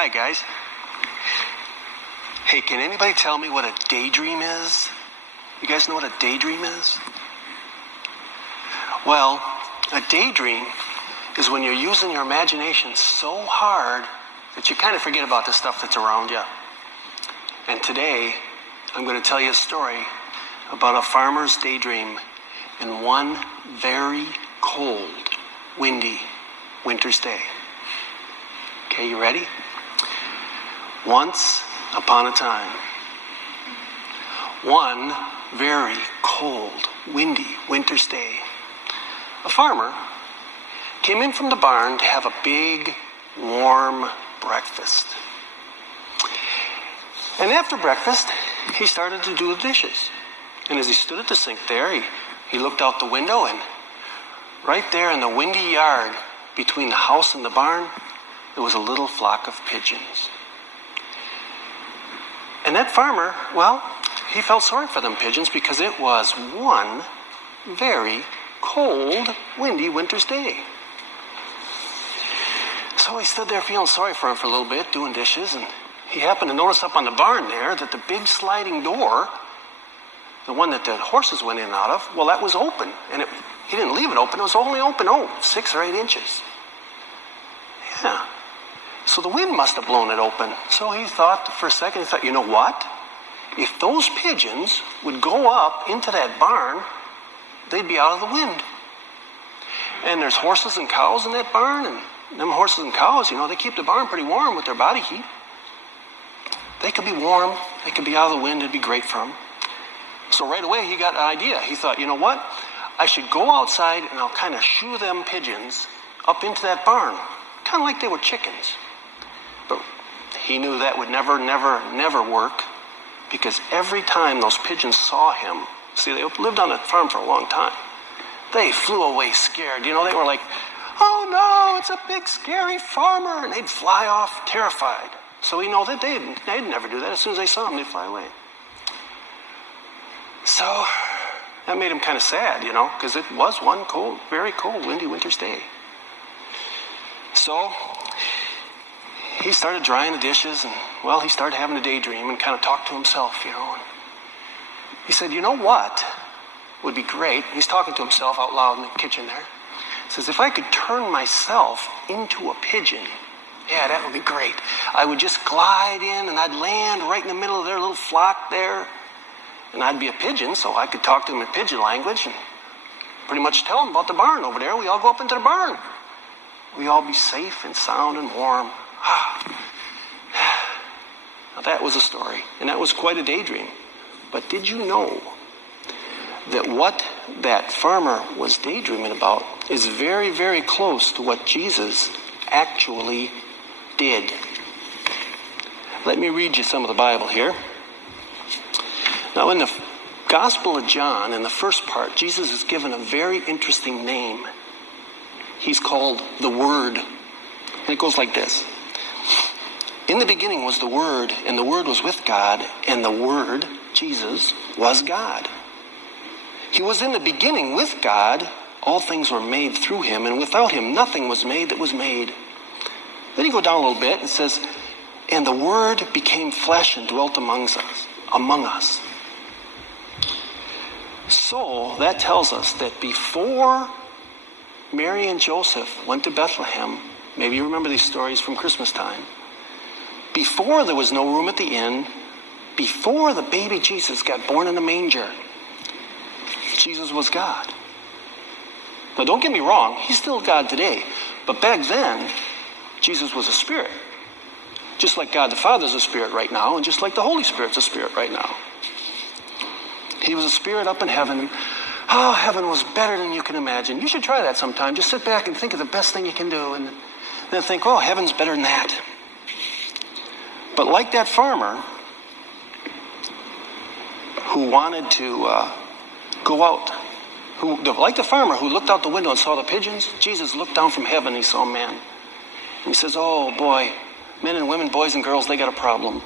Hi, guys. Hey, can anybody tell me what a daydream is? You guys know what a daydream is? Well, a daydream is when you're using your imagination so hard that you kind of forget about the stuff that's around you. And today, I'm going to tell you a story about a farmer's daydream in one very cold, windy winter's day. Okay, you ready? Once upon a time, one very cold, windy winter's day, a farmer came in from the barn to have a big, warm breakfast. And after breakfast, he started to do the dishes. And as he stood at the sink there, he looked out the window, and right there in the windy yard between the house and the barn, there was a little flock of pigeons. And that farmer, well, he felt sorry for them pigeons because it was one very cold, windy winter's day. So he stood there feeling sorry for him for a little bit, doing dishes, and he happened to notice up on the barn there that the big sliding door, the one that the horses went in and out of, well, that was open. And he didn't leave it open. It was only open, 6 or 8 inches. Yeah. So the wind must have blown it open. So he thought for a second, you know what? If those pigeons would go up into that barn, they'd be out of the wind. And there's horses and cows in that barn, and them horses and cows, they keep the barn pretty warm with their body heat. They could be warm, they could be out of the wind, it'd be great for them. So right away he got an idea. He thought, you know what? I should go outside and I'll kind of shoo them pigeons up into that barn, kind of like they were chickens. But he knew that would never work, because every time those pigeons saw him, see, they lived on that farm for a long time, they flew away scared. They were like, oh no, it's a big scary farmer, and they'd fly off terrified. So we know that they'd never do that. As soon as they saw him, they'd fly away. So that made him kind of sad, because it was one cold, very cold, windy winter's day. So he started drying the dishes, and, well, he started having a daydream and kind of talked to himself, And he said, you know what would be great? He's talking to himself out loud in the kitchen there. He says, if I could turn myself into a pigeon, yeah, that would be great. I would just glide in, and I'd land right in the middle of their little flock there, and I'd be a pigeon, so I could talk to them in pigeon language and pretty much tell them about the barn over there. We all go up into the barn. We all be safe and sound and warm. Now that was a story, and that was quite a daydream. But did you know that what that farmer was daydreaming about is very, very close to what Jesus actually did? Let me read you some of the Bible here. Now, in the Gospel of John, in the first part, Jesus is given a very interesting name. He's called the Word. And it goes like this. In the beginning was the Word, and the Word was with God, and the Word, Jesus, was God. He was in the beginning with God. All things were made through him, and without him nothing was made that was made. Then you go down a little bit, and it says, and the Word became flesh and dwelt among us. So that tells us that before Mary and Joseph went to Bethlehem, maybe you remember these stories from Christmas time, before there was no room at the inn, before the baby Jesus got born in a manger, Jesus was God. Now don't get me wrong, he's still God today. But back then, Jesus was a spirit. Just like God the Father is a spirit right now, and just like the Holy Spirit's a spirit right now. He was a spirit up in heaven. Oh, heaven was better than you can imagine. You should try that sometime. Just sit back and think of the best thing you can do, and then think, oh, heaven's better than that. But like that farmer who wanted to go out, like the farmer who looked out the window and saw the pigeons, Jesus looked down from heaven and he saw men. And he says, oh boy, men and women, boys and girls, they got a problem.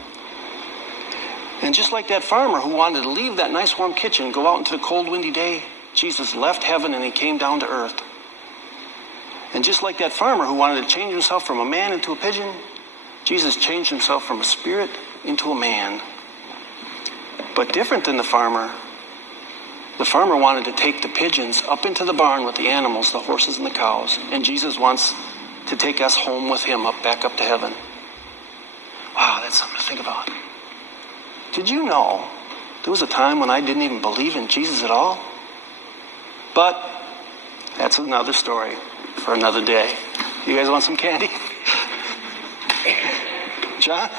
And just like that farmer who wanted to leave that nice warm kitchen and go out into the cold windy day, Jesus left heaven and he came down to earth. And just like that farmer who wanted to change himself from a man into a pigeon, Jesus changed himself from a spirit into a man. But different than the farmer wanted to take the pigeons up into the barn with the animals, the horses and the cows. And Jesus wants to take us home with him, back up to heaven. Wow, that's something to think about. Did you know there was a time when I didn't even believe in Jesus at all? But that's another story for another day. You guys want some candy? John?